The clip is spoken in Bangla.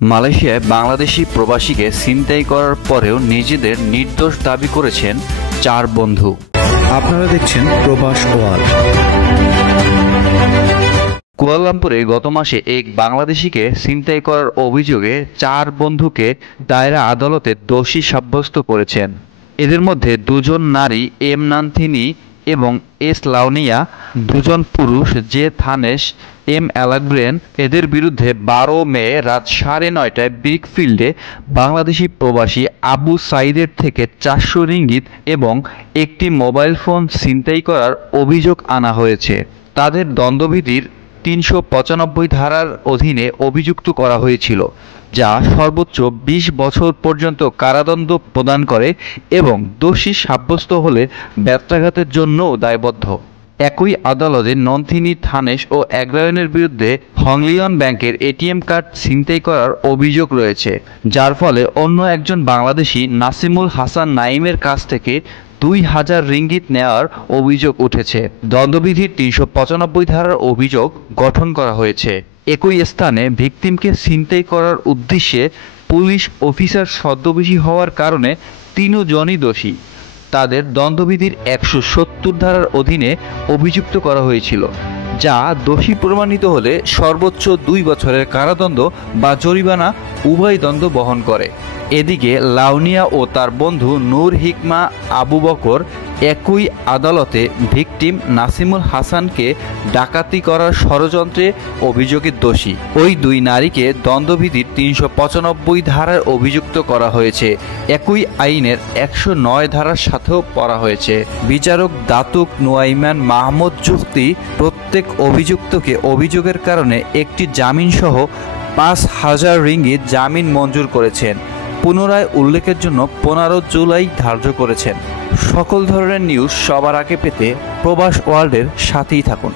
মালয়েশিয়ায় বাংলাদেশি প্রবাসীকে ছিনতাই করার পরেও নিজেদের নির্দোষ দাবি করেছেন 4 বন্ধু। আপনারা দেখছেন প্রবাস ওয়ার্ল্ড। কুয়ালালামপুরে গত মাসে এক বাংলাদেশিকে ছিনতাই করার অভিযোগে 4 বন্ধুকে দায়রা আদালতে দোষী সাব্যস্ত করেছেন। এদের মধ্যে 2 জন নারী এম নান্থিনী এবং এস লাউনিয়া, 2 জন পুরুষ জে থানেশ, এম অ্যালাগ্রেন। এদের বিরুদ্ধে 12 মে রাত 9:30টায় ব্রিকফিল্ডে বাংলাদেশি প্রবাসী আবু সাইদের থেকে 400 রিঙ্গিত এবং একটি মোবাইল ফোন ছিনতাই করার অভিযোগ আনা হয়েছে। তাদের দণ্ডবিধির 395 ধারার অধীনে অভিযুক্ত করা হয়েছিল, যা সর্বোচ্চ 20 বছর পর্যন্ত কারাদণ্ড প্রদান করে এবং দোষী সাব্যস্ত হলে ব্যত্রাঘাতের জন্যও দায়বদ্ধ। একই আদালতে নন্থিনী, থানেশ ও অ্যাগ্রায়নের বিরুদ্ধে হংলিয়ন ব্যাংকের এটিএম কার্ড ছিনতাই করার অভিযোগ রয়েছে, যার ফলে অন্য একজন বাংলাদেশি নাসিমুল হাসান নাইমের কাছ থেকে 2000 রিঙ্গিত নেওয়ার অভিযোগ উঠেছে। দণ্ডবিধির 395 ধারার অভিযোগ গঠন করা হয়েছে। একই স্থানে ভিকটিমকে ছিনতাই করার উদ্দেশ্যে পুলিশ অফিসার ছদ্মবেশী হওয়ার কারণে 3 জনই দোষী। তাদের দণ্ডবিধির 170 ধারার অধীনে অভিযুক্ত করা হয়েছিল, যা দোষী প্রমাণিত হলে সর্বোচ্চ 2 বছরের কারাদণ্ড বা জরিমানা উভয় দণ্ড বহন করে। এদিকে লাউনিয়া ও তার বন্ধু নূর হিকমা আবু বকর একই আদালতে ভিকটিম নাসিমুল হাসানকে ডাকাতি করার ষড়যন্ত্রে অভিযোগে দোষী। ওই 2 নারীকে দণ্ডবিধির 395 ধারায় অভিযুক্ত করা হয়েছে। একই আইনের 109 ধারার সাথেও পড়া হয়েছে। বিচারক দাতুক নুয়াইমান মাহমুদ যুক্তি প্রত্যেক অভিযুক্তকে অভিযোগের কারণে একটি জামিনসহ 5000 রিঙ্গিত জামিন মঞ্জুর করেছেন। পুনরায় উল্লেখের জন্য 15 জুলাই ধার্য করেছেন। সকল ধরনের নিউজ সবার আগে পেতে প্রবাস ওয়ার্ল্ডের সাথেই থাকুন।